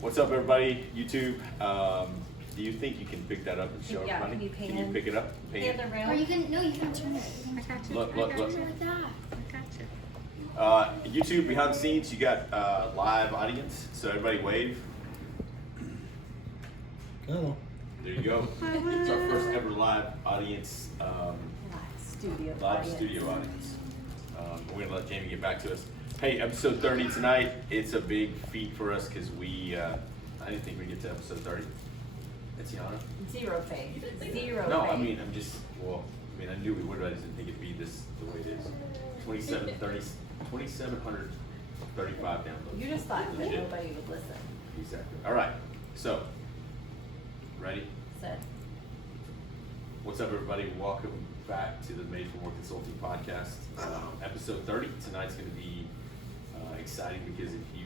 What's up, everybody? YouTube. Do you think you can pick that up and show everybody? Can you pan? Can you pick it up? Pan? The other rail? Or you can turn it. I got you. Look. Like that. I got you. YouTube behind the scenes, you got live audience. So everybody wave. Hello. There you go. It's our first ever live audience. Live studio audience. We're gonna let Jamie get back to us. Hey, episode 30 tonight. It's a big feat for us because I didn't think we'd get to episode 30. Etiana? Zero faith. Zero No, faith. I mean, I knew we would, but I just didn't think it'd be this the way it is. 2,735 downloads. You just thought that Legit. nobody would listen. Exactly. All right. So, ready? Said. What's up, everybody? Welcome back to the Made for More Consulting podcast. Episode 30. Tonight's going to be exciting because if you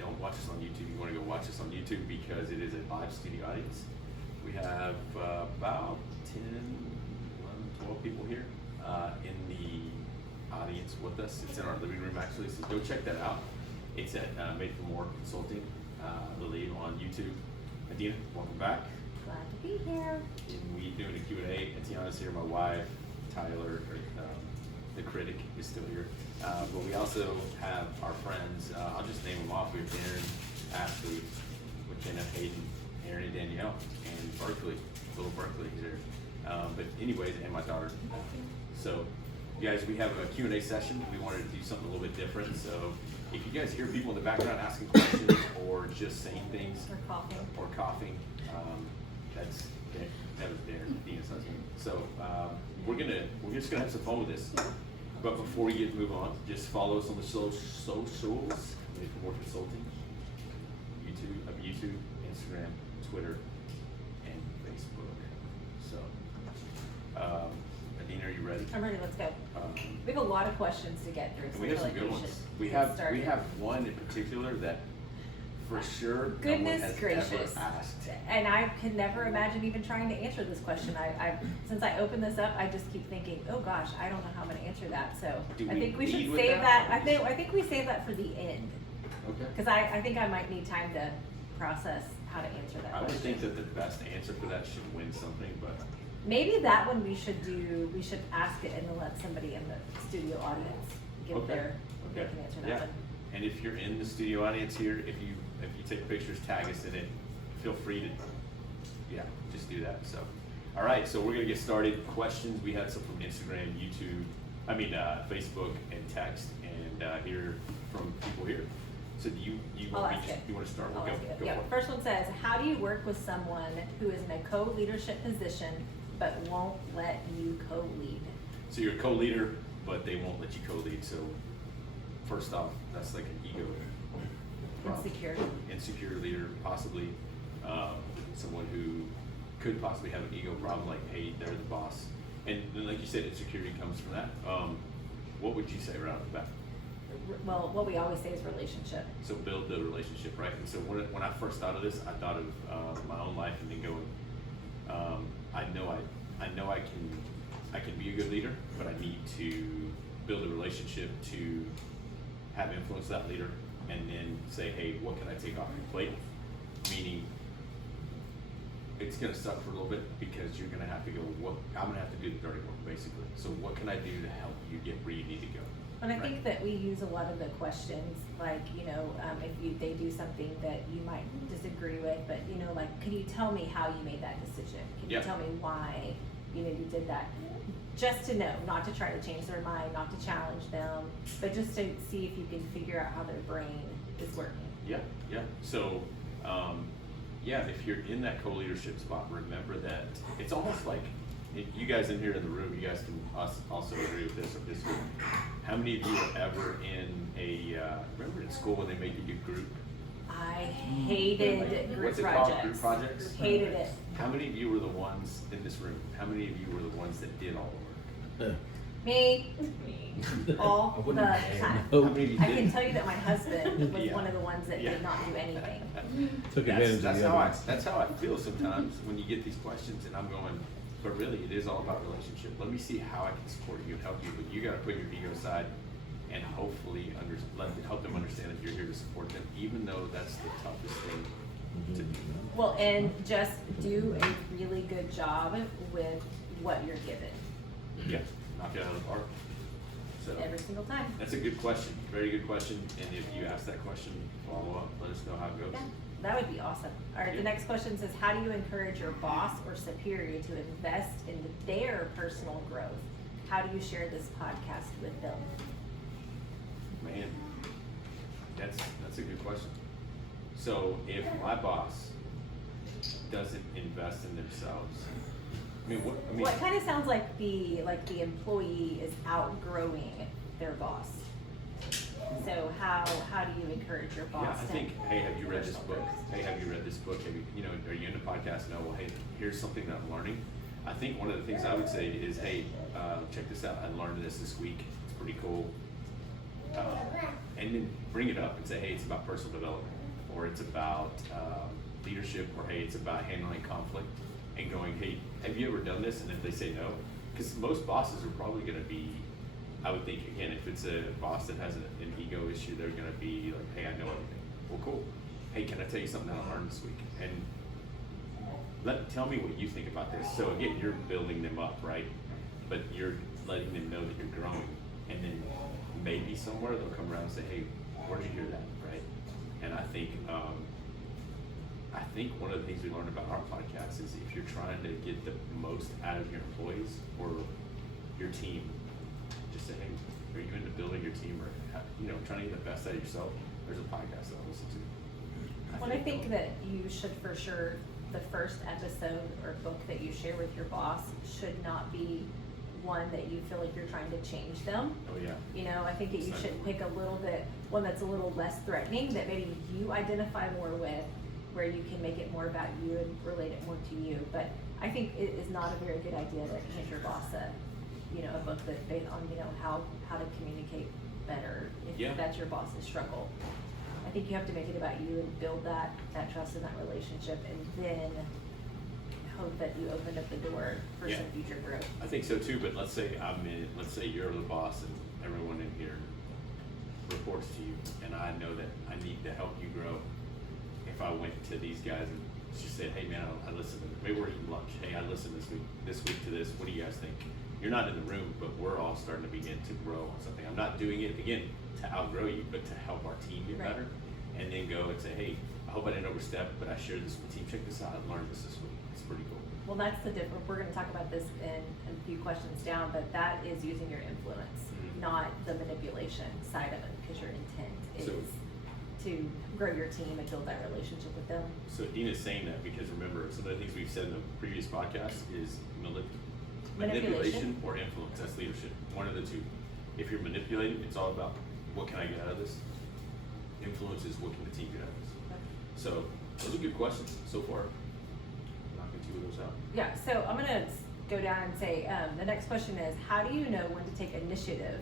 don't watch us on YouTube, you want to go watch us on YouTube because it is a live studio audience. We have about 10, 11, 12 people here in the audience with us. It's in our living room, actually, so go check that out. It's at Made for More Consulting, I believe, on YouTube. Adina, welcome back. Glad to be here. And we doing a Q&A. Etiana's here, my wife, Tyler, the critic is still here. But we also have our friends, I'll just name them off. We have Darren, Ashley, McKenna, Hayden, Aaron, and Danielle, and Berkeley, little Berkeley is here. But anyways, and my daughter. So, you guys, we have a Q&A session. We wanted to do something a little bit different. So, if you guys hear people in the background asking questions or just saying things, Or coughing. that's Darren, Dina's husband. So we're just gonna have some fun with this. But before we move on, just follow us on the socials. Made for More Consulting, YouTube, Instagram, Twitter, and Facebook. So, Adina, are you ready? I'm ready. Let's go. We have a lot of questions to get through. And So we I have feel some like good we ones. should We get started. have one in particular that for sure Goodness no one has gracious. ever asked. And I can never imagine even trying to answer this question. Since I opened this up, I just keep thinking, oh gosh, I don't know how I'm going to answer that. So Do I we think we lead should with save that? that. I think we save that for the end Okay. because I think I might need time to process how to answer that I would question. think that the best answer for that should win something, but Maybe that one we should ask it and then let somebody in the studio audience give Okay. they can answer that Yeah. one. And if you're in the studio audience here, if you take pictures, tag us in it, feel free to, just do that. So, all right, so we're gonna get started. Questions, we had some from Instagram, YouTube, Facebook, and text, and hear from people here. So do you I'll want ask it. you want to start? I'll Go ask it. for Yeah, it. first one says, how do you work with someone who is in a co-leadership position but won't let you co-lead? So you're a co-leader, but they won't let you co-lead. So first off, that's like an ego problem. Insecure leader, possibly someone who could possibly have an ego problem, like, hey, they're the boss. And then, like you said, insecurity comes from that. What would you say right off the bat? Well, what we always say is relationship. So build the relationship, right? And so when I first thought of this, I thought of my own life and then going, I know I can be a good leader, but I need to build a relationship to have influence that leader, and then say, hey, what can I take off your plate? Meaning, it's gonna suck for a little bit because you're gonna have to go. I'm gonna have to do the dirty work, basically. So what can I do to help you get where you need to go? And I Right. think that we use a lot of the questions, like, if they do something that you might disagree with, but, like, can you tell me how you made that decision? Can you Yeah. tell me why, you did that? Just to know, not to try to change their mind, not to challenge them, but just to see if you can figure out how their brain is working. Yeah. So, if you're in that co-leadership spot, remember that it's almost like, you guys in here in the room, you guys can also agree with this or disagree. How many of you were ever in remember in school when they made you do group? I hated group What's it called? projects. Group projects? Hated it. How many of you were the ones in this room? How many of you were the ones that did all the work? Me. All I the wouldn't time. How many of you I didn't? can tell you that my husband was Yeah. one of the ones that Yeah. did not do anything. Took advantage That's of the how other. that's how I feel sometimes when you get these questions, and I'm going, but really it is all about relationship. Let me see how I can support you and help you, but you got to put your ego aside and hopefully help them understand that you're here to support them, even though that's the toughest thing to do. Well, and just do a really good job with what you're given Yeah, knock it out of the park. So every single time. that's a good question, very good question. And if you ask that question, follow up, let us know how it goes. Yeah, that would be awesome. All right, Yeah. the next question says, how do you encourage your boss or superior to invest in their personal growth? How do you share this podcast with them? Man, that's a good question. So if my boss doesn't invest in themselves, Well, it kind of sounds like the employee is outgrowing their boss. So how do you encourage your boss? yeah, I to think, hey, have you read this personal book? growth? Hey, have you read this book? Have you are you into podcasts? No, well, hey, here's something that I'm learning. I think one of the things I would say is, hey, check this out. I learned this week. It's pretty cool. And then bring it up and say, hey, it's about personal development, or it's about leadership, or hey, it's about handling conflict, and going, hey, have you ever done this? And if they say no, because most bosses are probably going to be, I would think, again, if it's a boss that has an ego issue, they're going to be like, hey, I know everything. Well, cool. Hey, can I tell you something that I learned this week? And tell me what you think about this. So again, you're building them up, right? But you're letting them know that you're growing, and then maybe somewhere they'll come around and say, hey, where'd you hear that, right? And I think one of the things we learned about our podcast is if you're trying to get the most out of your employees or your team, just say, hey, are you into building your team, or trying to get the best out of yourself? There's a podcast that I'll listen to. Well, I think that you should, for sure, the first episode or book that you share with your boss should not be one that you feel like you're trying to change them. Oh yeah. I think that you should pick one that's a little less threatening, that maybe you identify more with, where you can make it more about you and relate it more to you. But I think it is not a very good idea to hand your boss a book that based on, how to communicate better if Yeah. that's your boss's struggle. I think you have to make it about you and build that trust in that relationship, and then hope that you opened up the door for Yeah. some future growth. I think so too, but let's say you're the boss and everyone in here reports to you, and I know that I need to help you grow. If I went to these guys and just said, hey man, I listened to, maybe we're eating lunch, hey, I listened this week to this, what do you guys think? You're not in the room, but we're all starting to begin to grow on something. I'm not doing it, again, to outgrow you, but to help our team get Right. better. And then go and say, hey, I hope I didn't overstep, but I shared this with the team, check this out, I learned this week. It's pretty cool. Well, that's the difference. We're going to talk about this in a few questions down, but that is using your influence, Mhm. not the manipulation side of it, because your intent is So- to grow your team and build that relationship with them. So Dina's saying that because remember, some of the things we've said in the previous podcast is manipulation or influence. That's leadership. One of the two. If you're manipulating, it's all about what can I get out of this. Influence is what can the team get out of this. So those are good questions so far. Knocking two of those out. Yeah, so I'm going to go down and say, the next question is, how do you know when to take initiative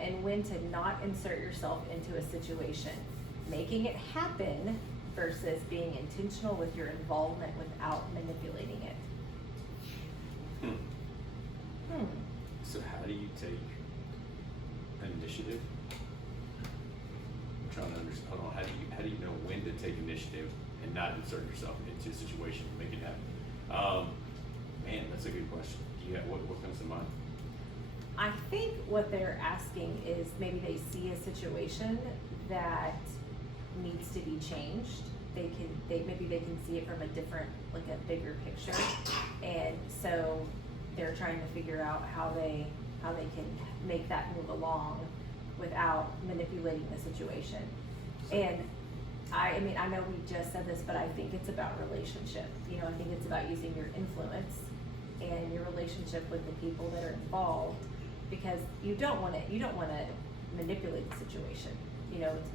and when to not insert yourself into a situation? Making it happen versus being intentional with your involvement without manipulating it. So how do you take initiative? I'm trying to understand. Hold on. How do you know when to take initiative and not insert yourself into a situation and make it happen? Man, that's a good question. Do you have what comes to mind? I think what they're asking is maybe they see a situation that needs to be changed. Maybe they can see it from a different, like a bigger picture, and so they're trying to figure out how they can make that move along without manipulating the situation. And I mean, I know we just said this, but I think it's about relationship. I think it's about using your influence and your relationship with the people that are involved, because you don't want to manipulate the situation.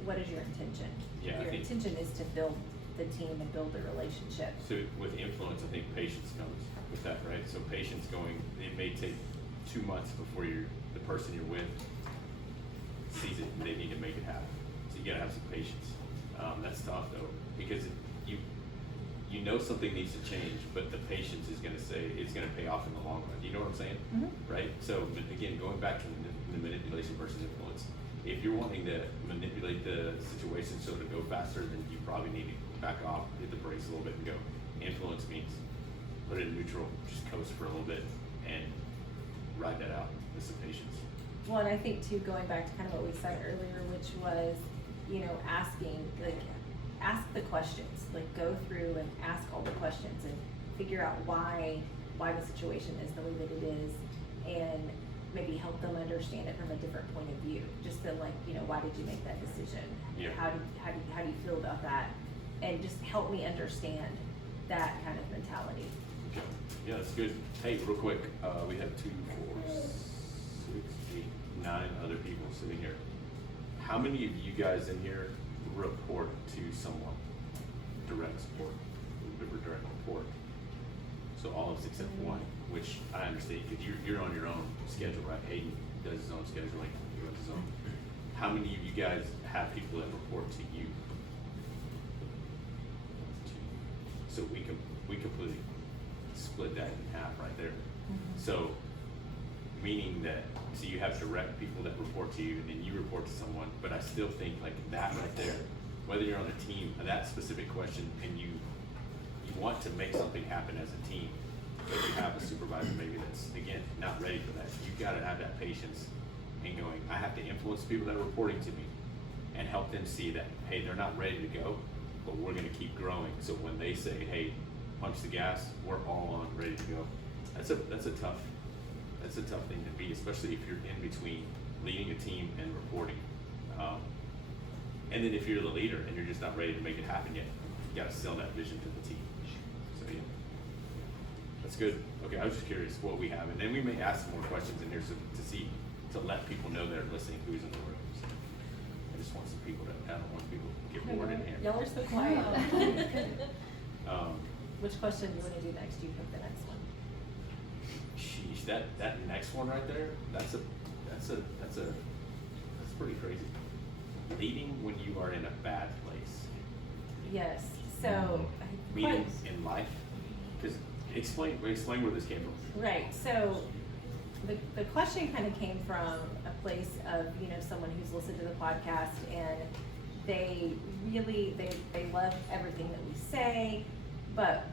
What is your intention? Yeah, Your intention is to build the team and build the relationship. So with influence, I think patience comes with that, right? So patience it may take 2 months before the person you're with sees it and they need to make it happen. So you gotta have some patience. That's tough though, because you know something needs to change, but the patience is gonna say it's gonna pay off in the long run. Do you know what I'm saying? Mhm. Right? So again, going back to the manipulation versus influence, if you're wanting to manipulate the situation so to go faster, then you probably need to back off, hit the brakes a little bit and go. Influence means put it in neutral, just coast for a little bit and ride that out with some patience. Well, and I think too, going back to kind of what we said earlier, which was, you know, asking, like, ask the questions, like go through and ask all the questions and figure out why the situation is the way that it is, and maybe help them understand it from a different point of view. Just to, like, you know, why did you make that decision? Yeah. How do you feel about that? And just help me understand that kind of mentality. Okay. Yeah, that's good. Hey, real quick, we have 2, 4, 6, 8, 9 other people sitting here. How many of you guys in here report to someone? Direct support, direct report. So all of us except one, which I understand because you're on your own schedule, right? Hayden does his own scheduling, he runs his own. How many of you guys have people that report to you? So we completely split that in half right there. So meaning that, so you have direct people that report to you and then you report to someone, but I still think like that right there, whether you're on a team, that specific question, and you want to make something happen as a team, but you have a supervisor maybe that's, again, not ready for that. You've got to have that patience and going, I have to influence people that are reporting to me and help them see that, hey, they're not ready to go, but we're going to keep growing. So when they say, hey, punch the gas, we're all on, ready to go. That's a tough thing to be, especially if you're in between leading a team and reporting. And then if you're the leader and you're just not ready to make it happen yet, you got to sell that vision to the team. So yeah, that's good. Okay, I was just curious what we have, and then we may ask some more questions in here to let people know that are listening who's in the room. So I just want some people I don't want people to get bored in here. Y'all are so quiet. Um, Which question do you want to do next? You pick the next one. Sheesh, that next one right there, that's pretty crazy. Leading when you are in a bad place. Yes. So. Meaning in life, because explain where this came from. Right. So the question kind of came from a place of, you know, someone who's listened to the podcast and they really they love everything that we say, but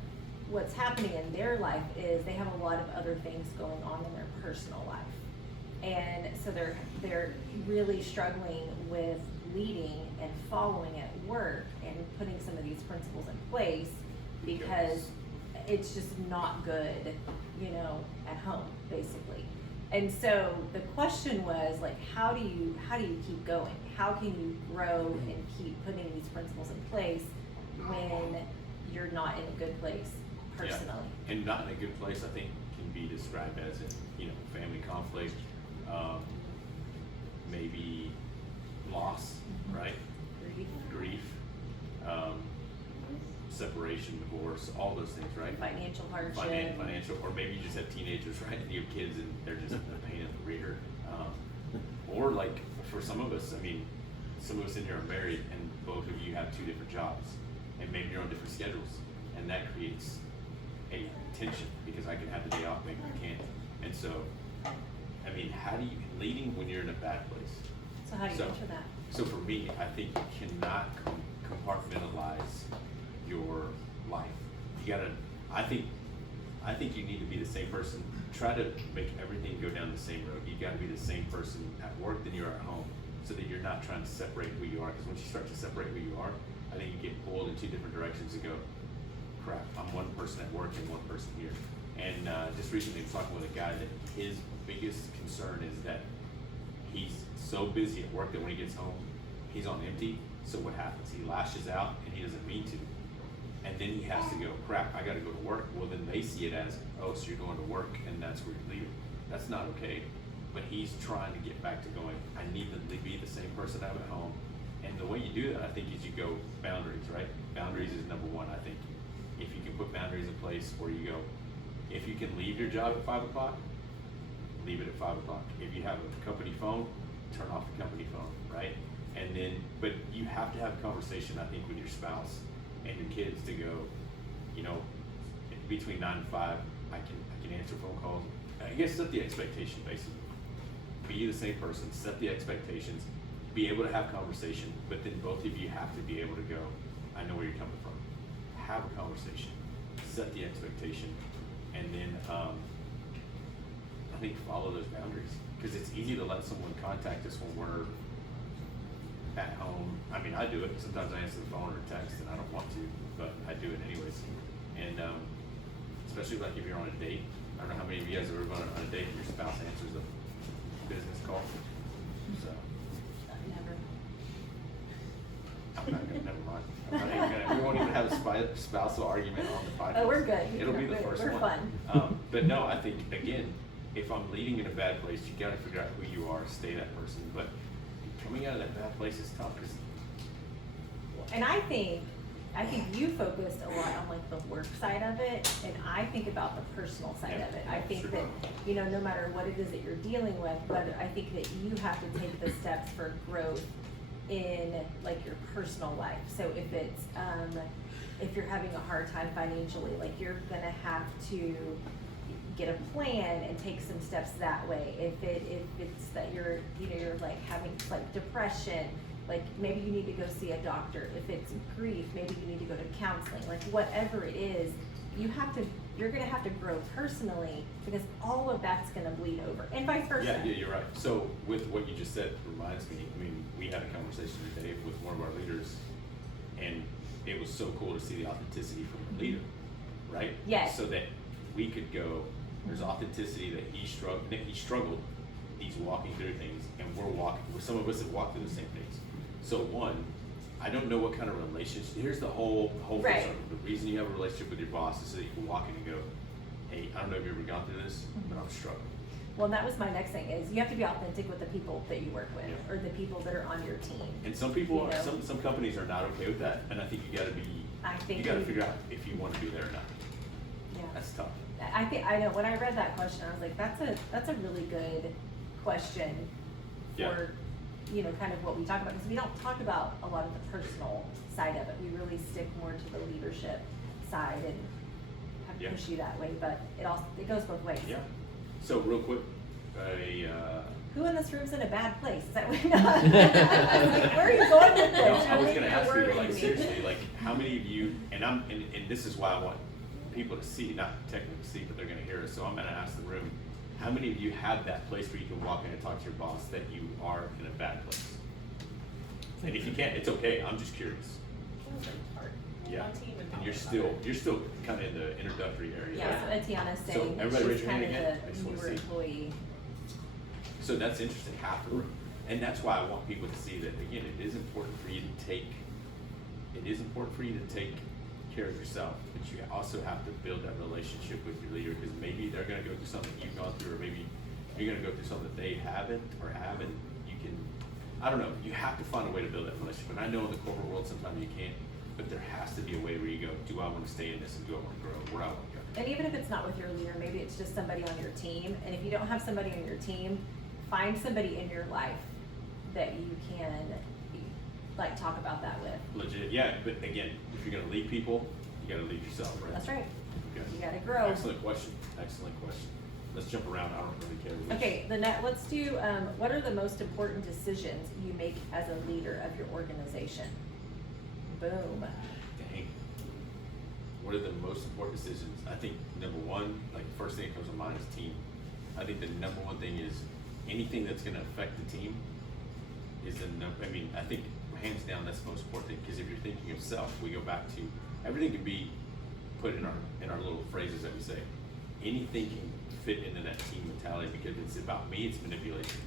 what's happening in their life is they have a lot of other things going on in their personal life. And so they're really struggling with leading and following at work and putting some of these principles in place because it's just not good, you know, at home, basically. And so the question was like, how do you keep going? How can you grow and keep putting these principles in place when you're not in a good place personally? Yeah. And not in a good place, I think, can be described as family conflict, maybe loss, right? Grief, separation, divorce, all those things, right? Financial hardship. Financial, or maybe you just have teenagers, right? You have kids and they're just a pain in the rear. Or like for some of us, I mean, some of us in here are married and both of you have 2 different jobs and maybe you're on different schedules, and that creates a tension because I can have the day off, maybe I can't. And so, I mean, how do you, leading when you're in a bad place? So how do you answer that? So for me, I think you cannot compartmentalize your life. You gotta, I think you need to be the same person. Try to make everything go down the same road. You gotta be the same person at work than you are at home, so that you're not trying to separate who you are. Because once you start to separate who you are, I think you get pulled in 2 different directions and go, crap, I'm one person at work and one person here. And just recently I was talking with a guy that his biggest concern is that he's so busy at work that when he gets home, he's on empty. So what happens? He lashes out and he doesn't mean to. And then he has to go, crap, I gotta go to work. Well, then they see it as, oh, so you're going to work and that's where you're leaving. That's not okay. But he's trying to get back to going, I need to be the same person I am at home. And the way you do that, I think, is you go boundaries, right? Boundaries is number 1, I think. If you can put boundaries in place where you go, if you can leave your job at 5 o'clock, leave it at 5 o'clock. If you have a company phone, turn off the company phone, right? And then, but you have to have a conversation, I think, with your spouse and your kids to go, between 9 and 5, I can answer phone calls. I guess set the expectation, basically. Be the same person, set the expectations, be able to have conversation, but then both of you have to be able to go, I know where you're coming from. Have a conversation, set the expectation, and then I think follow those boundaries. Because it's easy to let someone contact us when we're at home. I mean, I do it. Sometimes I answer the phone or text and I don't want to, but I do it anyways. And especially like if you're on a date. I don't know how many of you guys have ever gone on a date and your spouse answers a business call. So Never. I'm not gonna, never mind. I'm not even gonna, we won't even have a spousal argument on the podcast. Oh, we're good. It'll be the first We're one. fun. But no, I think, again, if I'm leading in a bad place, you gotta figure out who you are, stay that person. But coming out of that bad place is tough. 'Cause And I think you focused a lot on like the work side of it, and I think about the personal side Yeah, of it. I think sure. that, you know, no matter what it is that you're dealing with, but I think that you have to take the steps for growth in like your personal life. So if you're having a hard time financially, like you're gonna have to get a plan and take some steps that way. If it's that you're like having like depression, like maybe you need to go see a doctor. If it's grief, maybe you need to go to counseling. Like whatever it is, you're gonna have to grow personally, because all of that's gonna bleed over, and vice versa. yeah, you're right. So with what you just said reminds me, I mean, we had a conversation today with one of our leaders, and it was so cool to see the authenticity from the leader, right? Yes. So that we could go, there's authenticity that he struggled, he's walking through things, and some of us have walked through the same things. So one, I don't know what kind of relationship, here's the whole Right. thing. The reason you have a relationship with your boss is so that you can walk in and go, hey, I don't know if you've ever gone through this, but I'm struggling. Well, that was my next thing, is you have to be authentic with the people that you work with, Yeah. or the people that are on your team. And some people You are, know? some companies are not okay with that, and I think you gotta figure out if you wanna be there or not. Yeah. That's tough. I know, when I read that question, I was like, that's a really good question Yeah. for, you know, kind of what we talk about, because we don't talk about a lot of the personal side of it. We really stick more to the leadership side and have to Yeah. push you that way, but it goes both ways. Yeah. So real quick, Who in this room's in a bad place? Is that what I was like, where are you going with this? no, I was Really? gonna ask You're people, like, worrying me. seriously, like, how many of you, and this is why I want people to see, not technically see, but they're gonna hear us, so I'm gonna ask the room, how many of you have that place where you can walk in and talk to your boss that you are in a bad place? And if you can't, it's okay, I'm just curious. Yeah, and you're still kinda in the introductory area. Yeah, right? so Atiana's So saying that everybody raise she's your hand kind again. I of just the wanna newer see. employee. So that's interesting, half the room. And that's why I want people to see that, again, it is important for you to take care of yourself, but you also have to build that relationship with your leader, because maybe they're gonna go through something you've gone through, or maybe you're gonna go through something that they haven't or have, and you can, I don't know, you have to find a way to build that relationship. And I know in the corporate world sometimes you can't, but there has to be a way where you go, do I wanna stay in this, and do I wanna grow, where I wanna go? And even if it's not with your leader, maybe it's just somebody on your team. And if you don't have somebody on your team, find somebody in your life that you can like talk about that with. Legit, yeah, but again, if you're gonna lead people, you gotta lead yourself, right? That's right. Okay. You gotta grow. Excellent question. Let's jump around. I don't really care. which. Okay, let's do, what are the most important decisions you make as a leader of your organization? Boom. Dang. What are the most important decisions? I think number one, like the first thing that comes to mind is team. I think the number one thing is anything that's gonna affect the team is I think hands down that's the most important thing, because if you're thinking of self, we go back to, everything can be put in our little phrases that we say. Anything can fit into that team mentality, because it's about me, it's manipulation.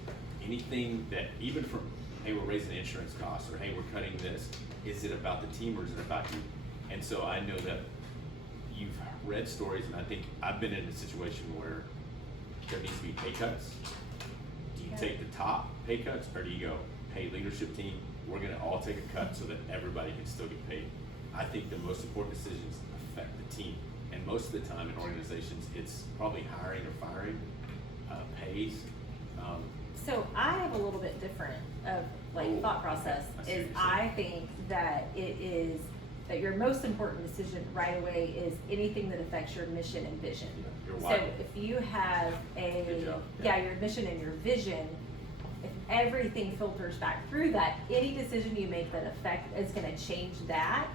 Anything that, even from, hey, we're raising insurance costs, or hey, we're cutting this, is it about the team or is it about you? And so I know that you've read stories, and I think I've been in a situation where there needs to be pay cuts. Do you take the top pay cuts, or do you go, hey, leadership team, we're gonna all take a cut so that everybody can still get paid? I think the most important decisions affect the team. And most of the time in organizations, it's probably hiring or firing, pays. So I have a little bit different of thought process. I see what you're saying. I think that it is that your most important decision right away is anything that affects your mission and vision. Your So why. if you have Good job. your mission and your vision, if everything filters back through that, any decision you make that is gonna change that,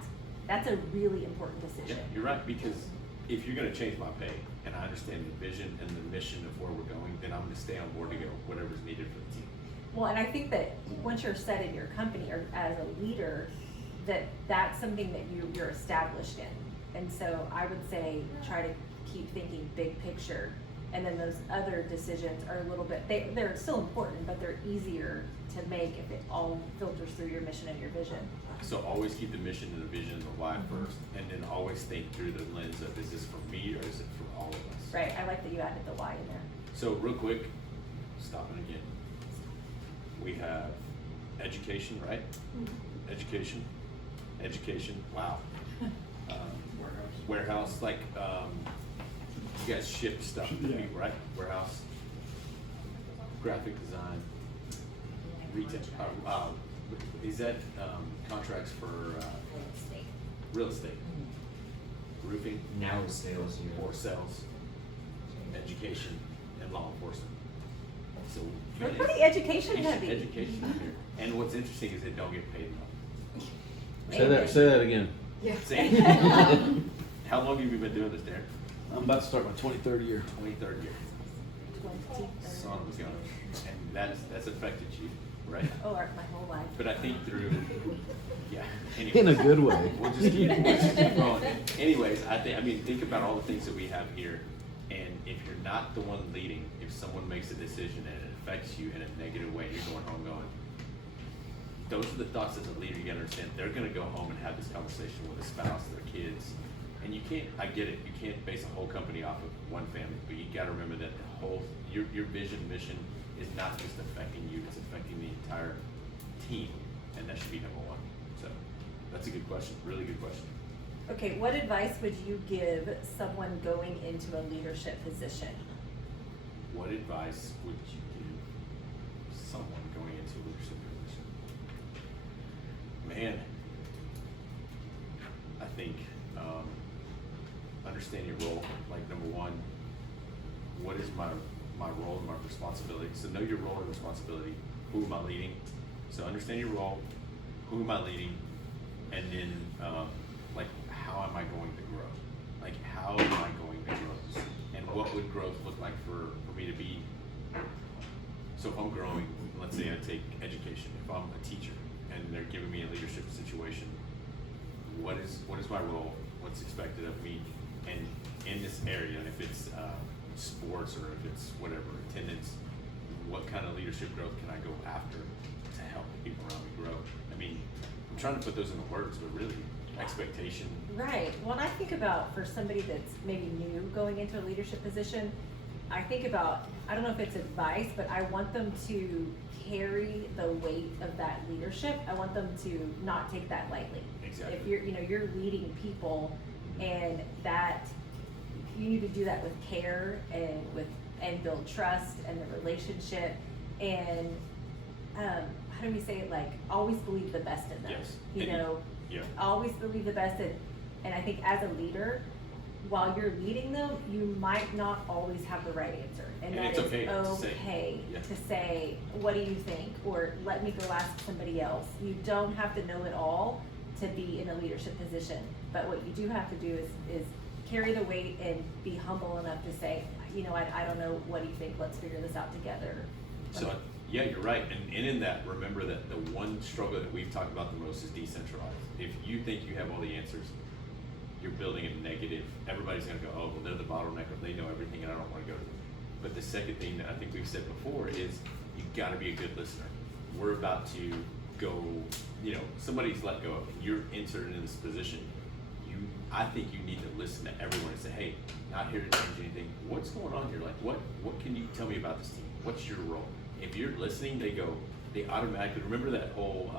that's a really important Yeah, decision. you're right, because if you're gonna change my pay, and I understand the vision and the mission of where we're going, then I'm gonna stay on board to go whatever's needed for the team. Well, and I think that once you're set in your company or as a leader, that's something that you're established in. And so I would say try to keep thinking big picture. And then those other decisions are a little bit, they're still important, but they're easier to make if it all filters through your mission and your vision. So always keep the mission and the vision and the why first, and then always think through the lens of, is this for me or is it for all of us? Right, I like that you added the why in there. So real quick, stopping again. We have education, right? Education, wow. Warehouse, like, you guys ship stuff to people, right? Warehouse, graphic design, retail, is that, contracts for, real estate? Roofing? Now with sales here. Or sales, education, and law enforcement. So. We're pretty education heavy. Education in here. And what's interesting is they don't get paid enough. Say that again. Same. How long have you been doing this, Darren? I'm about to start my 23rd year. 23rd year. Son of a gun. And that's affected you, right? Oh, my whole life. But I think through, yeah. Anyways. In a good way. We'll just keep going. Anyways, think about all the things that we have here. And if you're not the one leading, if someone makes a decision and it affects you in a negative way, you're going home going, those are the thoughts as a leader you gotta understand. They're gonna go home and have this conversation with a spouse, their kids. And you can't, I get it, you can't base a whole company off of one family, but you gotta remember that the whole, your vision, mission is not just affecting you, it's affecting the entire team. And that should be number one. So that's a good question, really good question. Okay, what advice would you give someone going into a leadership position? What advice would you give someone going into a leadership position? Man, I think understand your role. Like number one, what is my role and my responsibility? So know your role and responsibility. Who am I leading? So understand your role. Who am I leading? And then like how am I going to grow? Like how am I going to grow? And what would growth look like for me to be? So if I'm growing, let's say I take education. If I'm a teacher and they're giving me a leadership situation, what is my role? What's expected of me? And in this area, if it's sports or if it's whatever, attendance, what kind of leadership growth can I go after to help the people around me grow? I mean, I'm trying to put those into words, but really, expectation. Right. When I think about for somebody that's maybe new going into a leadership position, I think about, I don't know if it's advice, but I want them to carry the weight of that leadership. I want them to not take that lightly. Exactly. If you're leading people, and that you need to do that with care and build trust and the relationship, and how do we say it, like always believe the best in them. Yes. Yeah. Always believe the best and I think as a leader, while you're leading them, you might not always have the right answer. And that it's is okay to say, what do you think? Or let me go ask somebody else. You don't have to know it all to be in a leadership position. But what you do have to do is carry the weight and be humble enough to say, I don't know, what do you think? Let's figure this out together. So yeah, you're right. And in that, remember that the one struggle that we've talked about the most is decentralized. If you think you have all the answers, you're building a negative. Everybody's gonna go, oh, well, they're the bottleneck, or they know everything and I don't wanna go to them. But the second thing that I think we've said before is you gotta be a good listener. We're about to go, somebody's let go of it. You're entered into this position. I think you need to listen to everyone and say, hey, not here to change anything. What's going on here? Like, what can you tell me about this team? What's your role? If you're listening, they automatically, remember that whole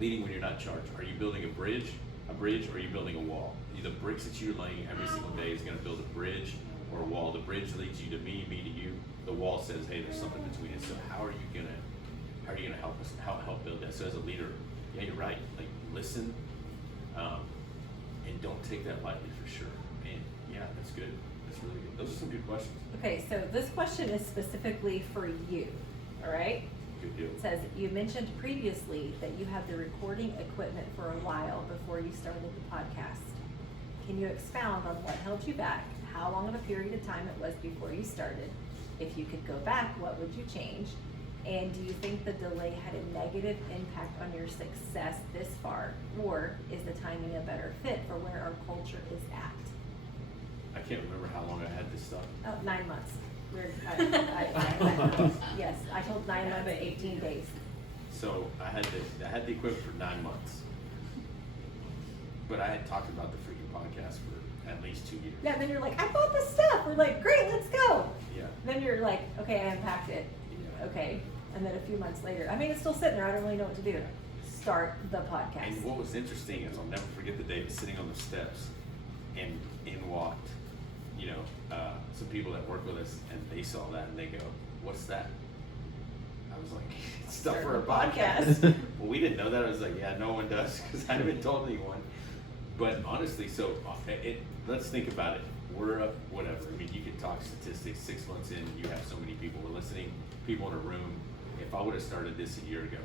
leading when you're not charged. Are you building a bridge, or are you building a wall? The bricks that you're laying every single day is gonna build a bridge or a wall. The bridge leads you to me to you. The wall says, hey, there's something between us. So how are you gonna help us, help build that? So as a leader, yeah, you're right. Like, listen, and don't take that lightly for sure. And yeah, that's good. That's really good. Those are some good questions. Okay, so this question is specifically for you, all right? Good deal. It says, you mentioned previously that you had the recording equipment for a while before you started the podcast. Can you expound on what held you back, how long of a period of time it was before you started? If you could go back, what would you change? And do you think the delay had a negative impact on your success this far? Or is the timing a better fit for where our culture is at? I can't remember how long I had this stuff. Oh, 9 months. Yes, I told 9 months, 18 days. So I had the equipment for 9 months, but I had talked about the freaking podcast for at least 2 years. Yeah, then you're like, I bought the stuff. We're like, great, let's go. Yeah. Then you're like, okay, I unpacked it. Yeah. Okay. And then a few months later, I mean, it's still sitting there. I don't really know what to do. Start the podcast. And what was interesting is I'll never forget the day sitting on the steps, and in walked, some people that work with us, and they saw that and they go, "What's that?" I was like, "It's stuff for a podcast." Well, we didn't know that. I was like, "Yeah, no one does," because I haven't told anyone. But honestly, so let's think about it. We're up, whatever. I mean, you can talk statistics. 6 months in, you have so many people who are listening, people in a room. If I would have started this a year ago,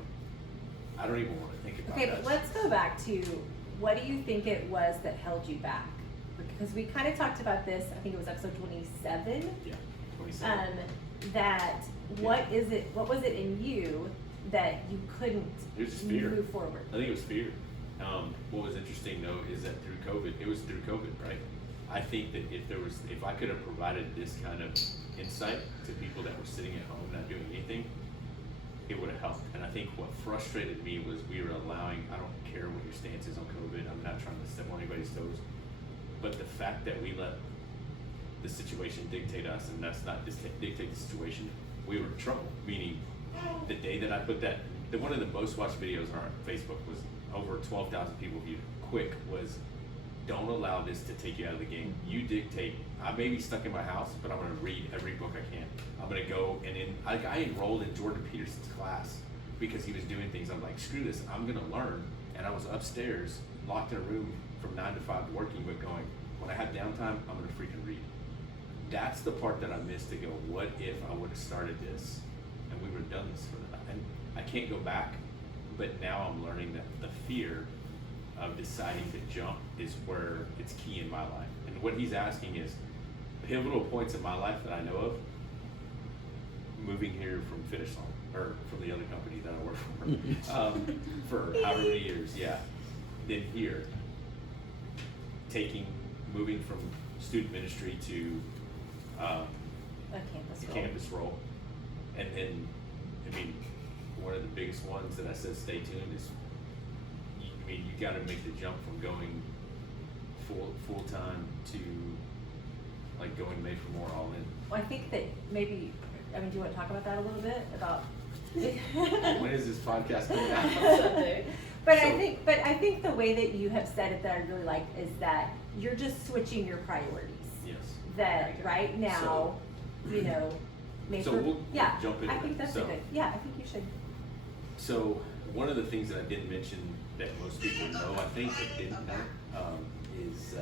I don't even want to think about Okay, that. but let's go back to, what do you think it was that held you back? Because we kind of talked about this, I think it was episode 27. Yeah, 27. What was it in you that you couldn't It was just fear. move forward? I think it was fear. What was interesting though is that it was through COVID, right? I think that if I could have provided this kind of insight to people that were sitting at home not doing anything, it would have helped. And I think what frustrated me was we were allowing, I don't care what your stance is on COVID, I'm not trying to step on anybody's toes, but the fact that we let the situation dictate us and that's not dictate the situation, we were in trouble. Meaning, the day that I put one of the most watched videos on our Facebook was over 12,000 people viewed. Quick was, don't allow this to take you out of the game. You dictate. I may be stuck in my house, but I'm going to read every book I can. I'm going to go I enrolled in Jordan Peterson's class because he was doing things. I'm like, screw this. I'm going to learn. And I was upstairs, locked in a room from 9 to 5 working, but going, when I have downtime, I'm going to freaking read. That's the part that I missed to go, what if I would have started this and we would have done this for the, and I can't go back, but now I'm learning that the fear of deciding to jump is where it's key in my life. And what he's asking is pivotal points in my life that I know of, moving here from Finish Line, or from the other company that I work for however many years, yeah. Then here, moving from student ministry to A campus role. role. And then, I mean, one of the biggest ones that I said stay tuned is, you gotta make the jump from going full time to like going made for more all in. Well, I think that maybe, do you want to talk about that a little bit about? When is this podcast coming out? Sunday. But So- I think the way that you have said it that I really like is that you're just switching your priorities. Yes. That right now, maybe So we'll yeah, jump into I think that. that's So- a good. Yeah, I think you should. So one of the things that I didn't mention that most people know, I think, that didn't know, is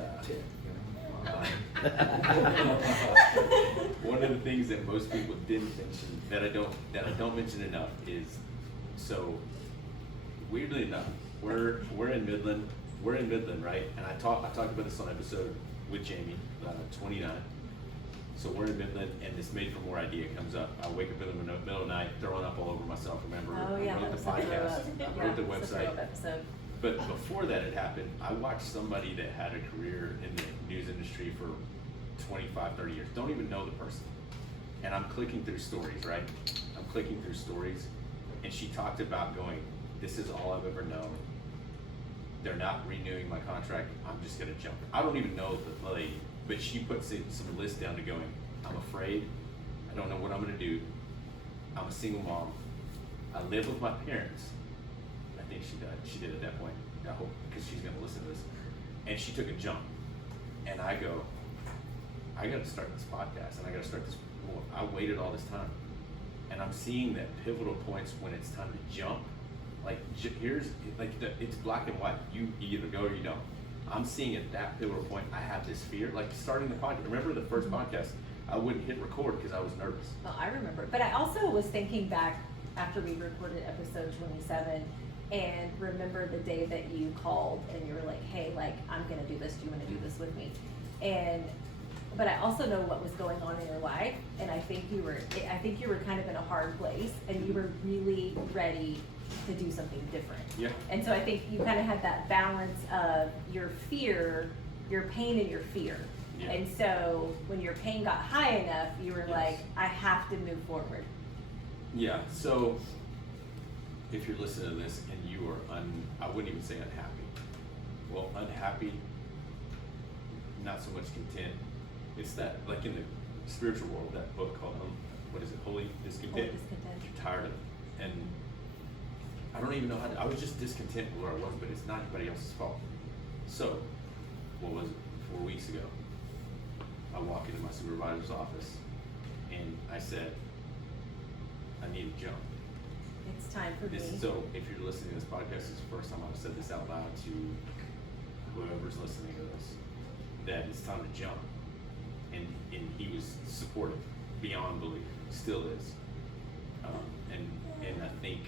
one of the things that most people didn't mention that I don't mention enough is, so weirdly enough, we're in Midland, right? And I talked about this on episode with Jamie, 29. So we're in Midland, and this Made for More idea comes up. I wake up in the middle of the night, throwing up all over myself. Remember, Oh yeah, I wrote that the was a podcast, I wrote the it's a throw-up website. episode. But before that had happened, I watched somebody that had a career in the news industry for 25, 30 years. Don't even know the person. And I'm clicking through stories, right? I'm clicking through stories, and she talked about going, this is all I've ever known. They're not renewing my contract. I'm just gonna jump. I don't even know the lady, but she put some list down to going, I'm afraid. I don't know what I'm gonna do. I'm a single mom. I live with my parents. I think she did at that point. I hope, because she's gonna listen to this. And she took a jump. And I go, I gotta start this podcast, and I gotta start this. I waited all this time. And I'm seeing that pivotal points when it's time to jump. Like, it's black and white. You either go or you don't. I'm seeing at that pivotal point, I have this fear. Like starting the podcast. Remember the first podcast? I wouldn't hit record because I was nervous. Well, I remember, but I also was thinking back after we recorded episode 27, and remember the day that you called and you were like, hey, like, I'm gonna do this, do you wanna do this with me? But I also know what was going on in your life, and I think you were kind of in a hard place, and you were really ready to do something different. Yeah. And so I think you kind of had that balance of your fear, your pain and your fear. Yeah. And so when your pain got high enough, you were Yes. like, I have to move forward. Yeah, so if you're listening to this and you are I wouldn't even say unhappy. Well, unhappy, not so much content. It's that, like in the spiritual world, that book called, what is it, Holy Discontent? Holy Discontent. You're tired of it. And I don't even know how to, I was just discontent with where I was, but it's not anybody else's fault. So, what was it, 4 weeks ago, I walk into my supervisor's office and I said, I need to jump. It's time for me. So if you're listening to this podcast, it's the first time I've said this out loud to whoever's listening to this, that it's time to jump. And he was supportive beyond belief, still is. And I think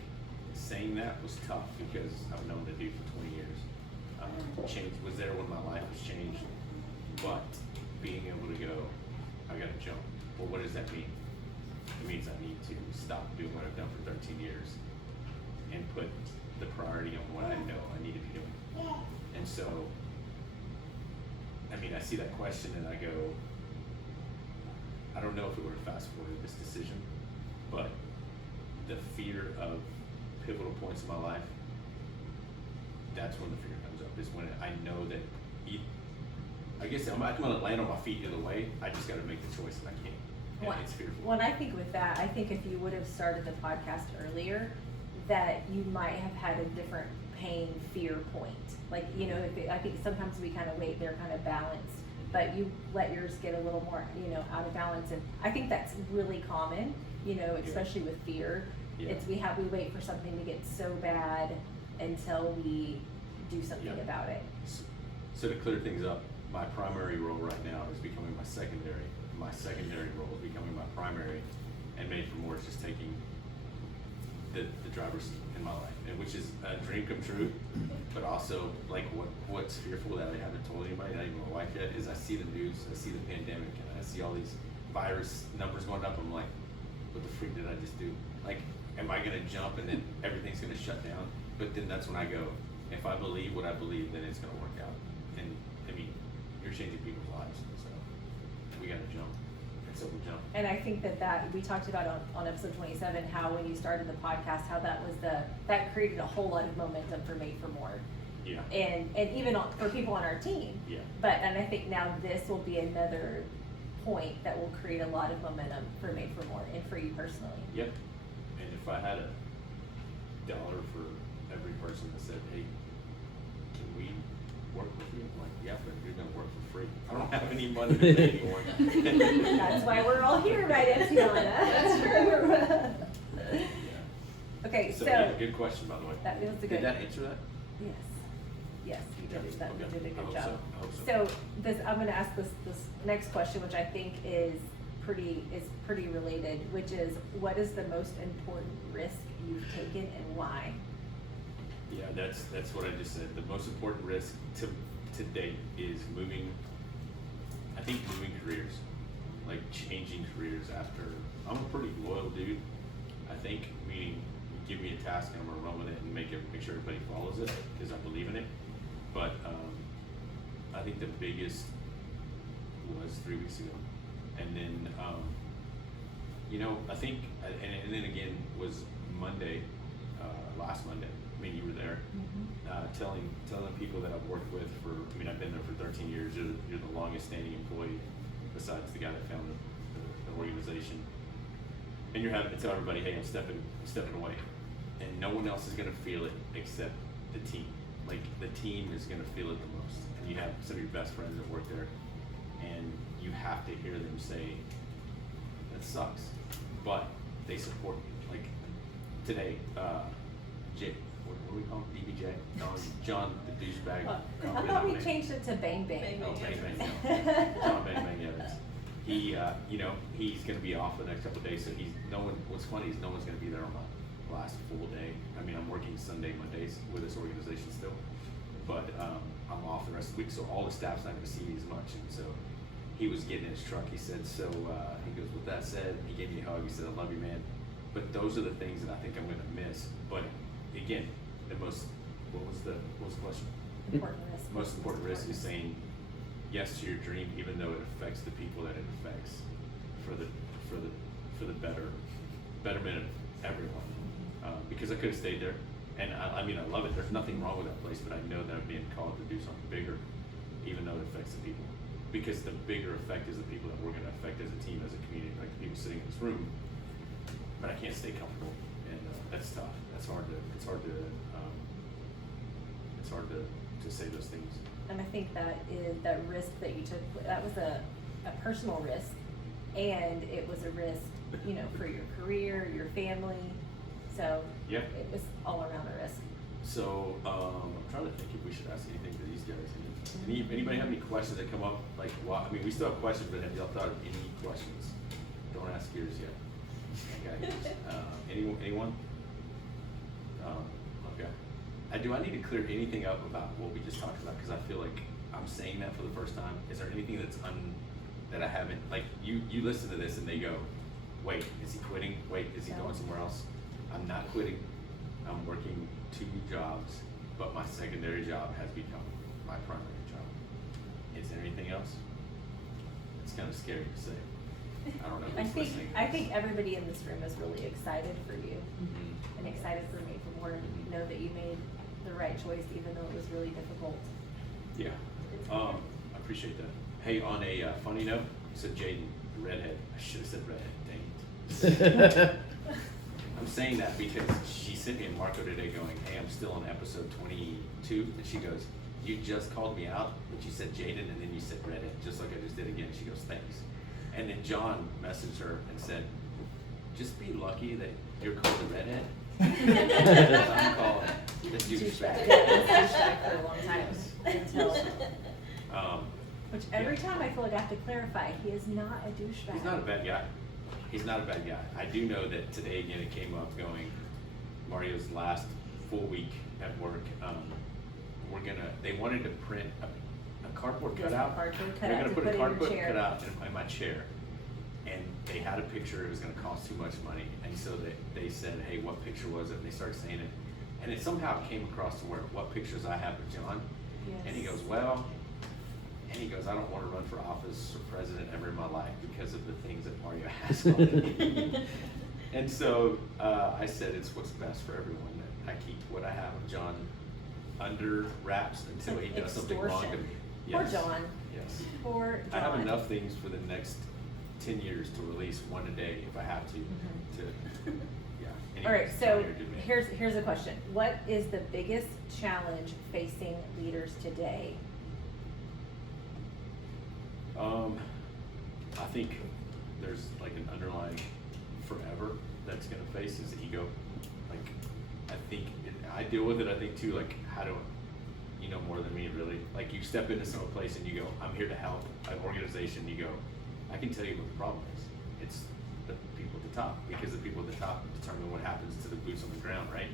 saying that was tough because I've known the dude for 20 years. Change was there when my life was changed, but being able to go, I gotta jump. Well, what does that mean? It means I need to stop doing what I've done for 13 years and put the priority on what I know I need to be doing. And so, I mean, I see that question and I go, I don't know if it would have fast forwarded this decision, but the fear of pivotal points in my life, that's when the fear comes up, is when I know that I guess I'm not gonna land on my feet either way. I just gotta make the choice and I can't. And it's fearful. When I think with that, I think if you would have started the podcast earlier, that you might have had a different pain fear point. Like, you know, I think sometimes we kind of wait, they're kind of balanced, but you let yours get a little more, you know, out of balance. And I think that's really common, you know, especially with fear. Yeah. We wait for something to get so bad until we do something about it. So to clear things up, my primary role right now is becoming my secondary. My secondary role is becoming my primary, and Made for More is just taking the driver's seat in my life, and which is a dream come true. But also, like, what's fearful that I haven't told anybody, not even my wife yet, is I see the news, I see the pandemic, and I see all these virus numbers going up. I'm like, what the freak did I just do? Like, am I gonna jump and then everything's gonna shut down? But then that's when I go, if I believe what I believe, then it's gonna work out. And I mean, you're changing people's lives, so we gotta jump. And so we jump. And I think that we talked about on episode 27, how when you started the podcast, how that created a whole lot of momentum for Made for More. Yeah. And even for people on our team. Yeah. And I think now this will be another point that will create a lot of momentum for Made for More and for you personally. Yep. And if I had $1 for every person that said, hey, can we work with you? I'm like, yeah, but you're gonna work for free. I don't have any money to pay anyone. That's why we're all here, right, Etiana? That's true. Yeah. Okay, So so yeah, good question, by the way. that was a good. Did that answer that? Yes, you did it. You did a I good hope job. so. I hope so. I'm going to ask this next question, which I think is pretty related, which is, what is the most important risk you've taken and why? Yeah, that's what I just said. The most important risk to date is moving careers, like changing careers after. I'm a pretty loyal dude, I think, meaning you give me a task and I'm gonna run with it and make sure everybody follows it because I believe in it. But I think the biggest was 3 weeks ago. And then, you know, I think, and then again was Monday, last Monday. I mean, you were there, telling people that I've worked with I've been there for 13 years. You're the longest standing employee besides the guy that founded the organization. And you're having to tell everybody, hey, I'm stepping away. And no one else is gonna feel it except the team. Like, the team is gonna feel it the most. And you have some of your best friends that work there, and you have to hear them say, that sucks, but they support you. Like, today, what do we call him? DBJ? John the douchebag. I thought we changed it to Bang Bang. Oh, Bang Bang, yeah. John Bang Bang Evans. He, you know, he's gonna be off the next couple of days, so what's funny is no one's gonna be there on last full day. I mean, I'm working Sunday, Mondays with this organization still, but I'm off the rest of the week, so all the staff's not gonna see me as much. And so he was getting in his truck. He said, so he goes, with that said, he gave me a hug. He said, I love you, man. But those are the things that I think I'm gonna miss. But again, what was the question? Important risk. Most important risk is saying yes to your dream, even though it affects the people that it affects, for the betterment of everyone. Because I could have stayed there, and I mean I love it. There's nothing wrong with that place, but I know that I'm being called to do something bigger, even though it affects the people. Because the bigger effect is the people that we're going to affect as a team, as a community, like the people sitting in this room. But I can't stay comfortable, and that's tough. It's hard to say those things. And I think that risk that you took, that was a personal risk, and it was a risk, you know, for your career, your family. So Yeah. it was all around a risk. So I'm trying to think if we should ask anything to these guys. Anybody have any questions that come up? Like, well, I mean, we still have questions, but have y'all thought of any questions? Don't ask yours yet. Okay. Anyone? Okay. Do I need to clear anything up about what we just talked about? Because I feel like I'm saying that for the first time. Is there anything that I haven't, like, you listen to this and they go, wait, is he quitting? Wait, is he No. going somewhere else? I'm not quitting. I'm working 2 jobs, but my secondary job has become my primary job. Is there anything else? It's kind of scary to say. I don't know who's listening. I think everybody in this room is really excited for you, Mhm. and excited for me for more, and know that you made the right choice, even though it was really difficult. Yeah, I appreciate that. Hey, on a funny note, you said Jaden, the redhead. I should have said redhead, dang it. I'm saying that because she sent me a Marco today going, hey, I'm still on episode 22, and she goes, you just called me out, but you said Jaden, and then you said redhead, just like I just did again. She goes, thanks. And then John messaged her and said, just be lucky that you're called the redhead. I'm called the douchebag. Yeah, douchebag for a long time. Until, which every Yeah. time I feel like I have to clarify, he is not a douchebag. He's not a bad guy. He's not a bad guy. I do know that today again it came up going, Mario's last full week at work. They wanted to print a cardboard Yes, cutout. a cardboard They're cutout gonna to put put a in your cardboard chair. cutout in my chair. And they had a picture, it was gonna cost too much money. And so they said, hey, what picture was it? And they started saying it. And it somehow came across to where, what pictures I have with John. Yes. And he goes, I don't want to run for office or president ever in my life because of the things that Mario has on me. And so I said it's what's best for everyone that I keep what I have of John under wraps until he does something wrong to me. Poor Yes. John. Yes. Poor John. I have enough things for the next 10 years to release one a day if I have to. Yeah. All right, Anyways, so John, you're a good man. here's a question. What is the biggest challenge facing leaders today? I think there's like an underlying forever that's gonna face is ego. Like, I deal with it, I think too, like, you know more than me, really. Like, you step into some place and you go, I'm here to help an organization, you go, I can tell you what the problem is. It's the people at the top, because the people at the top determine what happens to the boots on the ground, right?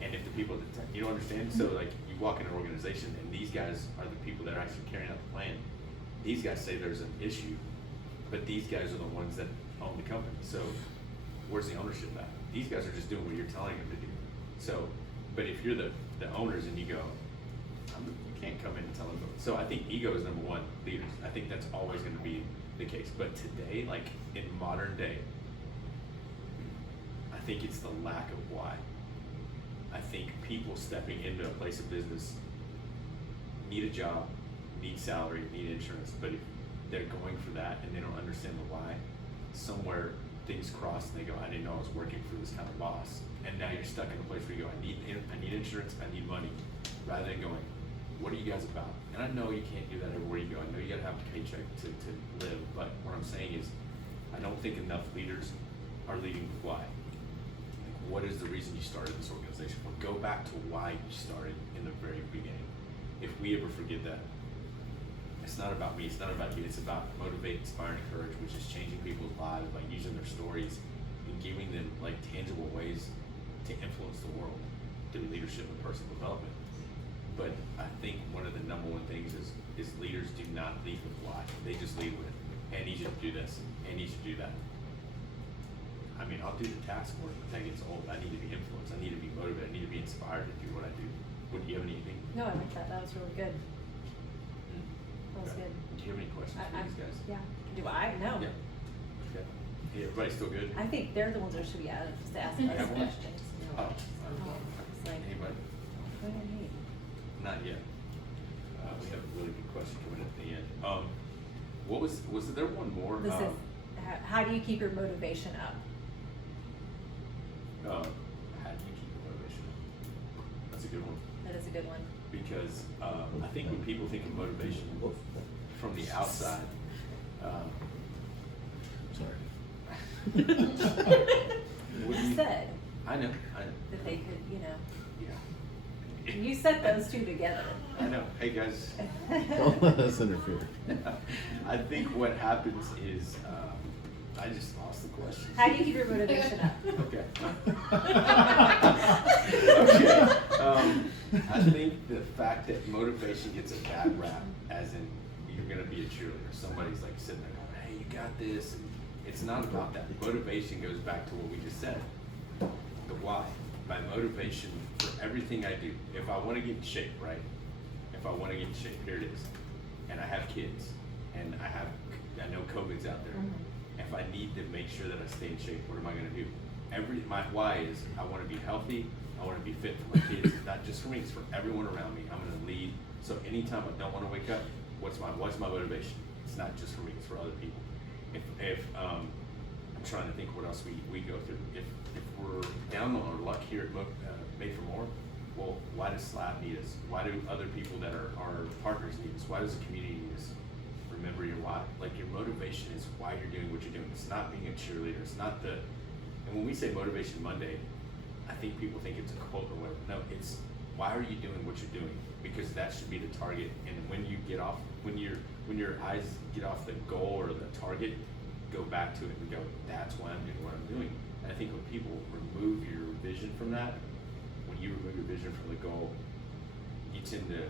And if the people at the top, you don't understand? So, like, you walk in an organization and these guys are the people that are actually carrying out the plan. These guys say there's an issue, but these guys are the ones that own the company. So where's the ownership at? These guys are just doing what you're telling them to do. So, but if you're the owners and you go, you can't come in and tell them. So I think ego is number one, leaders. I think that's always going to be the case. But today, like in modern day, I think it's the lack of why. I think people stepping into a place of business need a job, need salary, need insurance, but if they're going for that and they don't understand the why, somewhere things cross and they go, I didn't know I was working for this kind of boss. And now you're stuck in a place where you go, I need insurance, I need money, rather than going, what are you guys about? And I know you can't do that everywhere you go. I know you gotta have a paycheck to live, but what I'm saying is, I don't think enough leaders are leading with why. Like, what is the reason you started this organization? Well, go back to why you started in the very beginning. If we ever forget that, it's not about me, it's not about you, it's about motivate, inspire, and encourage, which is changing people's lives by using their stories and giving them like tangible ways to influence the world through leadership and personal development. But I think one of the number one things is leaders do not lead with why. They just lead with, hey, I need you to do this, hey, I need you to do that. I mean, I'll do the task work, but that gets old. I need to be influenced. I need to be motivated. I need to be inspired to do what I do. Would you have anything? No, I like that. That was really good. That was Okay. good. Do you have any questions for these guys? Yeah. Do I? No. Yeah. Okay. Hey, everybody still good? I think they're the ones that should be out just to ask You us have one? questions. Oh, It's like, anybody? go ahead, hey. Not yet. We have a really good question coming at the end. What was there one more? This is, how do you keep your motivation up? How do you keep your motivation? That's a good one. That is a good one. Because I think when people think of motivation from the outside, Sorry. what do You you- said I know. that they could, Yeah. you set those two together. I know. Hey guys. Don't let us interfere. I think what happens is I just lost the question. How do you keep your motivation up? Okay. Okay. I think the fact that motivation gets a bad rap, as in you're gonna be a cheerleader. Somebody's like sitting there going, "Hey, you got this." And it's not about that. Motivation goes back to what we just said. The why. My motivation for everything I do. If I want to get in shape, right? If I want to get in shape, here it is. And I have kids, and I know COVID's out there. If I need to make sure that I stay in shape, what am I going to do? My why is I want to be healthy. I want to be fit for my kids. It's not just for me; it's for everyone around me. I'm going to lead. So anytime I don't want to wake up, what's my motivation? It's not just for me; it's for other people. If I'm trying to think what else we go through. If we're down on our luck here at Made for More, well, why does SLAP need us? Why do other people that are our partners need us? Why does the community need us? Remember your why. Like your motivation is why you're doing what you're doing. It's not being a cheerleader. It's not and when we say Motivation Monday, I think people think it's a quote or whatever. No, it's why are you doing what you're doing? Because that should be the target. And when you get off, when your eyes get off the goal or the target, go back to it and go, that's why I'm doing what I'm doing. And I think when people remove your vision from that, when you remove your vision from the goal, you tend to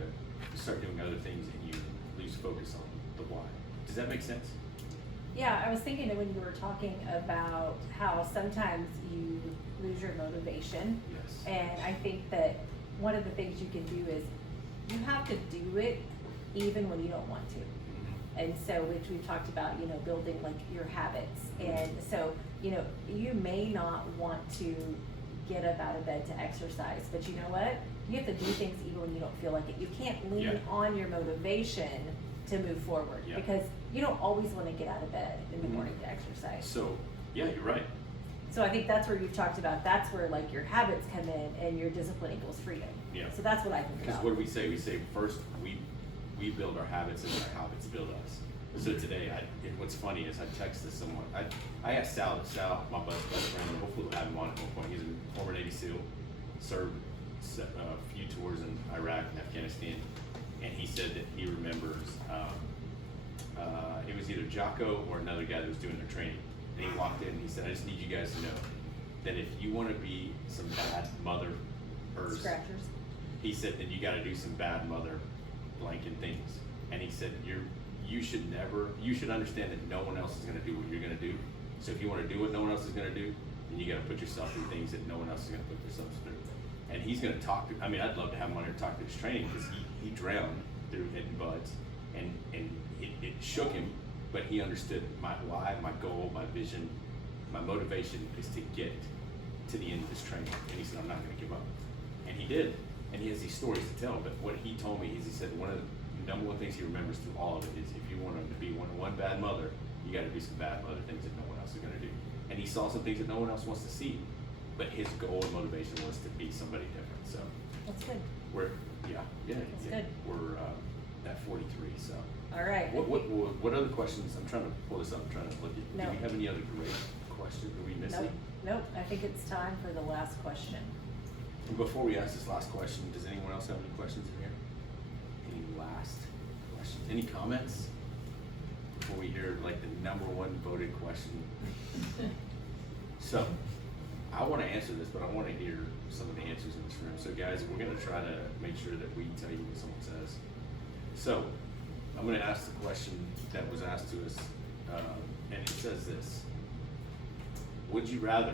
start doing other things and you lose focus on the why. Does that make sense? Yeah, I was thinking that when you were talking about how sometimes you lose your motivation. Yes. And I think that one of the things you can do is you have to do it even when you don't want to. And so, which we've talked about, building like your habits. And so, you may not want to get up out of bed to exercise, but you know what? You have to do things even when you don't feel like it. You can't lean on your motivation to move forward because you don't always want to get out of bed in the morning to exercise. So, yeah, you're right. So I think that's where you've talked about, that's where like your habits come in and your discipline equals freedom. Yeah. So that's what I think Because about. what do we say? We say first we build our habits and our habits build us. So today, what's funny is I texted someone. I asked Sal, my best friend, and hopefully we'll have him on at one point. He's a former Navy SEAL, served a few tours in Iraq and Afghanistan, and he said that he remembers it was either Jocko or another guy that was doing their training. And he walked in and he said, I just need you guys to know that if you want to be some bad mother Scratchers. he said that you got to do some bad mother blanking things. And he said you should understand that no one else is going to do what you're going to do. So if you want to do what no one else is going to do, then you got to put yourself through things that no one else is going to put themselves through. And he's going to talk to, I'd love to have him on here to talk to his training because he drowned through hitting buds and it shook him, but he understood my why, my goal, my vision, my motivation is to get to the end of this training. And he said, I'm not going to give up. And he did. And he has these stories to tell, but what he told me is he said one of the number one things he remembers through all of it is if you want to be one bad mother, you got to do some bad mother things that no one else is going to do. And he saw some things that no one else wants to see, but his goal and motivation was to be somebody different. So That's good. we're good. We're at 43. So All right. what other questions? I'm trying to pull this up. I'm trying to look at. No. Do we have any other great questions? Are we missing? Nope. I think it's time for the last question. Before we ask this last question, does anyone else have any questions in here? Any last questions? Any comments? Before we hear like the number one voted question. So, I want to answer this, but I want to hear some of the answers in this room. So guys, we're going to try to make sure that we tell you what someone says. So I'm going to ask the question that was asked to us, and it says this: would you rather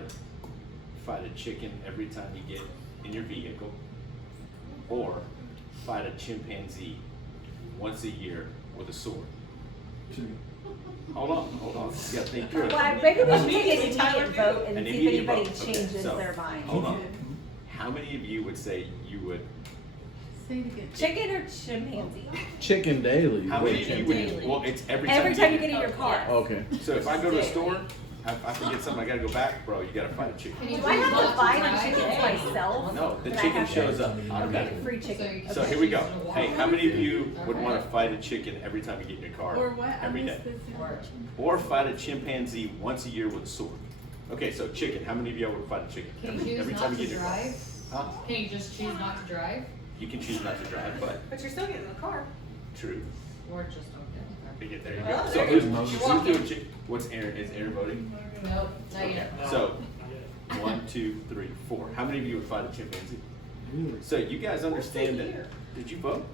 fight a chicken every time you get in your vehicle, or fight a chimpanzee once a year with a sword? Hold on. You gotta think through it. Well, maybe we should take an immediate vote and An see if immediate anybody vote. Okay, changes so, their mind. Hold on. How many of you would say you would? Say it again. Chicken or chimpanzee? Chicken daily. How many of you would? Well, it's every time. Every time you get in your car. Okay. So if I go to a store, I forget something, I gotta go back, bro. You gotta fight a chicken. Do I have to buy the chickens myself? No, the But I chicken have to- shows up Okay, automatically. free chicken. So Okay. here we go. Hey, how many of you would want to fight a chicken every time you get in your car? Or what? I Every day. missed this. Or fight a chimpanzee once a year with a sword. Okay, so chicken. How many of y'all would fight a chicken Can you choose every not time you to get in your car? drive? Huh? Can you just choose not to drive? You can choose not to drive, but But you're still getting in the car. true. Or just don't get in the There you Oh, go. So there who's you go. who's You're walking. doing chicken? What's Aaron? Is Aaron voting? car? Nope, not Okay. yet. So 1, 2, 3, 4. How many of you would fight a chimpanzee? So you guys understand that? Did you vote?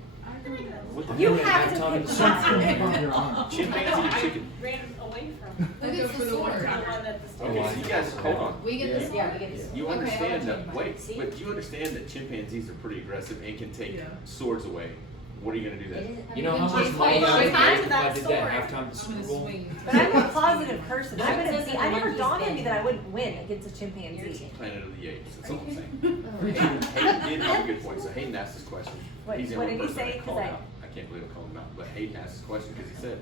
What the You heck? have to pick one. Chimpanzee or chicken? Ran away from. Who gets the sword? The one that the Okay, so you guys, hold on. We get the sword. Yeah, we get this. You Okay, understand I'll that, change mine. wait, but you understand that chimpanzees are pretty aggressive and can take Yeah. swords away. What are you gonna do then? You know how much Just money hold I on would tight make to if I that did sword. that halftime at the Super Bowl? But I'm a positive person. I wouldn't see, I never dawned on me that I wouldn't win against a chimpanzee. Planet of the Apes, that's all I'm saying. Hayden did have a good point, so Hayden asked this question. What- He's the what only did he person I say? 'Cause called I- out. I can't believe I called him out, but Hayden asked this question because he said,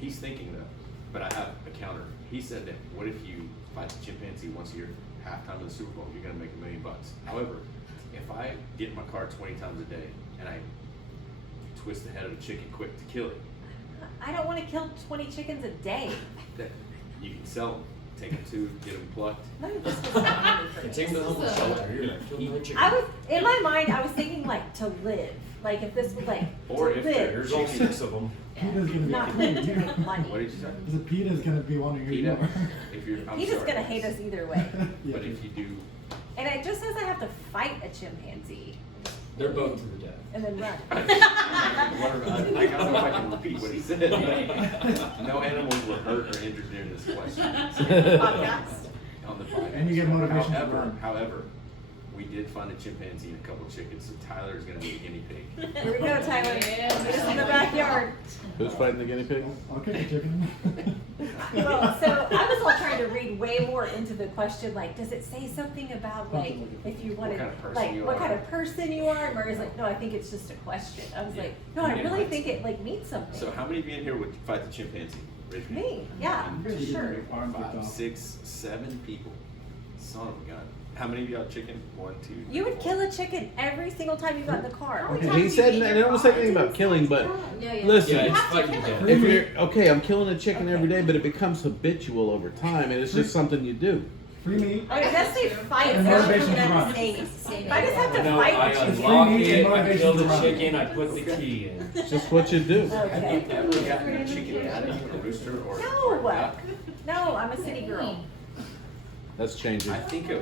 he's thinking though, but I have a counter. He said that, what if you fight the chimpanzee once a year, halftime of the Super Bowl, you're gonna make $1 million. However, if I get in my car 20 times a day and I twist the head of a chicken quick to kill it, I don't wanna kill 20 chickens a day. that you can sell them, take them to, get them plucked. None of this was happening for And me. take them to the homeless shelter. You're like, kill my chicken. I was, in my mind, I was thinking like to live. Like if this was like Or to if live, Here's all 6 of them. PETA's gonna be not live to make money. What did you say? The PETA's gonna be wanting you PETA? more. If you're, I'm He's just sorry. gonna hate us either way. But if you do, And it just says I have to fight a chimpanzee They're both to the death. and then run. I don't know if I can repeat what he said. No animals were hurt or injured during this question. podcast. On the podcast. And you get motivation to However, run. however, we did find a chimpanzee and a couple chickens, so Tyler is gonna be a guinea pig. Here we go, Tyler. Just in the backyard. Who's fighting the guinea pig? Okay, chicken. Well, so I was all trying to read way more into the question, like, does it say something about like if you want What to, kind of person like, you what are. kind of person you are? And Maria's like, no, I think it's just a question. I was like, no, I really think it like means something. So how many of you in here would fight the chimpanzee? Raise your hand. Me, yeah, for You sure. get your arm kicked 5, off. 6, 7 people. Son of a gun. How many of y'all chicken? 1, 2, 3, You would 4. kill a chicken every single time you got in the car. Okay. He said, and I don't say anything about killing, but listen, Yeah, it's fighting to death. if you're, okay, I'm killing a chicken every day, but it becomes habitual over time, and it's just something you do. Free meat. I mean, that's say fight. And It's not motivation to that run. same. If I just have to No, fight I a chicken. unlock Free meat and it, I motivation kill to the run. chicken, I put the key in. It's just what you do. Have you Okay. ever gotten a chicken out of a rooster or No. a duck? No, I'm a city girl. That's changing. I think of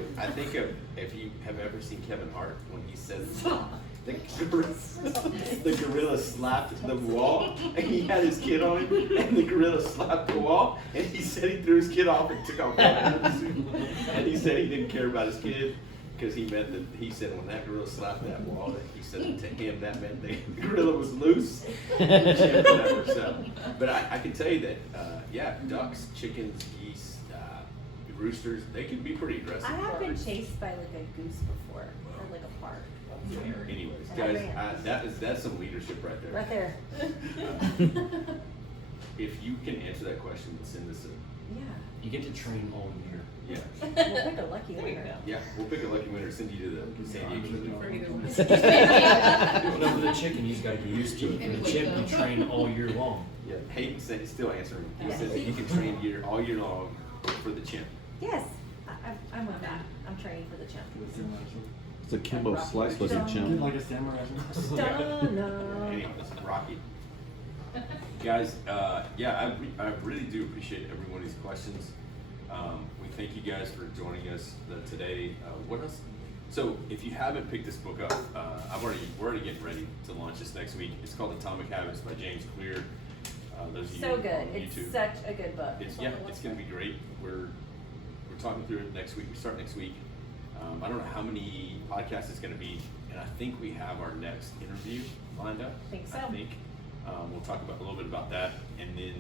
if you have ever seen Kevin Hart when he says the gorilla slapped the wall and he had his kid on him and the gorilla slapped the wall and he said he threw his kid off and took off and he said he didn't care about his kid because he meant that he said when that gorilla slapped that wall that he said to him that meant the gorilla was loose. Whatever, so, but I can tell you that yeah, ducks, chickens, geese, roosters, they can be pretty aggressive. I have been chased by like a goose before, or like a park. Anyways, And I guys, ran. that's some leadership right there. Right there. If you can answer that question, send us a Yeah. You get to train all year. yeah. We'll pick a lucky winner. Yeah, we'll pick a lucky winner, send you to the San Diego. No, for the chicken, you just gotta get used to it. For the chimp, you train all year long. Yeah, Hayden said he's still answering. He said that you can train all year long for the chimp. Yes, I'm with that. I'm training for the chimp. It's a Kimbo slice looking Get chimp. like a samurai. Dun-dun. Anyways, Rocky. Guys, yeah, I really do appreciate every one of these questions. We thank you guys for joining us today. What else? So if you haven't picked this book up, we're already getting ready to launch this next week. It's called Atomic Habits by James Clear. Those of you So good. on It's YouTube. such a good book. It's going to be great. We're talking through it next week. We start next week. I don't know how many podcasts it's going to be, and I think we have our next interview lined up. I think so. We'll talk about a little bit about that, and then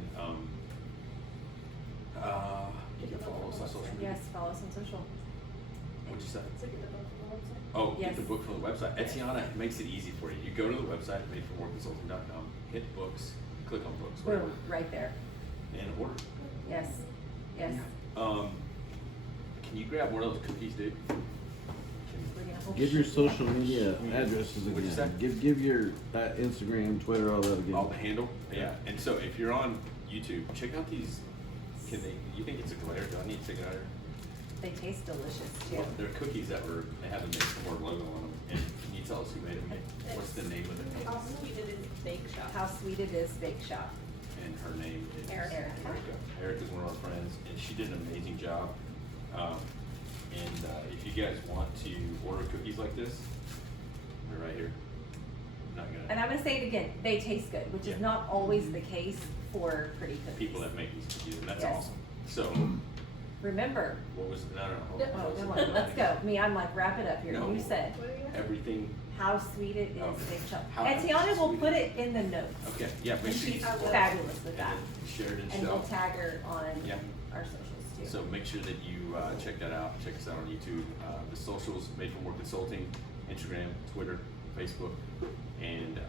you can follow us on social media. Yes, follow us on social. What'd you say? So get the book from the website. Oh, Yes. get the book from the website. Etiana makes it easy for you. You go to the website, madeformoreconsulting.com, hit books, click on books, whatever, Boom, right there. and order. Yes, yes. Can you grab one of those cookies, dude? We're gonna hold Give your the- social media addresses What'd you say? again. Give your Instagram, Twitter, all that again. All the handle? Yeah. And so if you're on YouTube, check out these. You think it's a glare? Do I need to take it out of here? They taste delicious too. Well, they're cookies that they have the Made for More logo on them. And can you tell us who made them? What's the name of it? How Sweet It Is Bakeshop. How Sweet It Is Bakeshop. And her name is Erica. Erica's one of our friends, and she did an amazing job. If you guys want to order cookies like this, they're right here. I'm not gonna. And I'm gonna say it again, they taste good, which is Yeah. not always the case for pretty cookies. People that make these cookies, and that's Yes. awesome. So, Remember, what was no, hold no, on. oh, What was come it? on, let's go. Me, I'm like, wrap it up here. No. You said, Everything. how sweet it is Oh. Bakeshop. How And Tiana will sweet put it it in the notes. Okay, yeah, make And sure you she's support. fabulous with And that. then Sheridan And we'll Show. tag her on Yeah. our socials too. So make sure that you check that out. Check us out on YouTube. The socials, Made for More Consulting, Instagram, Twitter, Facebook, and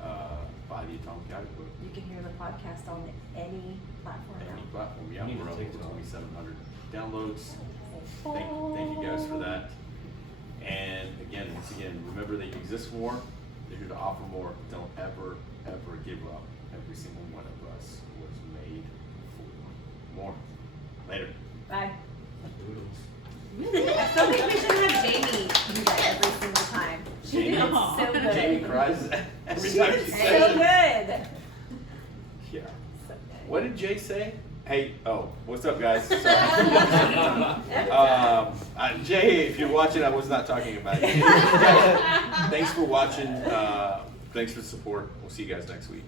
buy the Atomic Habit book. You can hear the podcast on any platform Any now. platform. Yeah, I need we're to up take to that off. 2,700 downloads. Thank you guys for that. And again, once again, remember that you exist for more. They're here to offer more. Don't ever, ever give up. Every single one of us was made for more. Later. Bye. Doodles. I still think we should have Jamie do that every single time. She did it so good. Jamie cries every time she So says it. good. Yeah. So good. What did Jay say? Hey, what's up, guys? Sorry. Jay, if you're watching, I was not talking about you. Thanks for watching. Thanks for the support. We'll see you guys next week.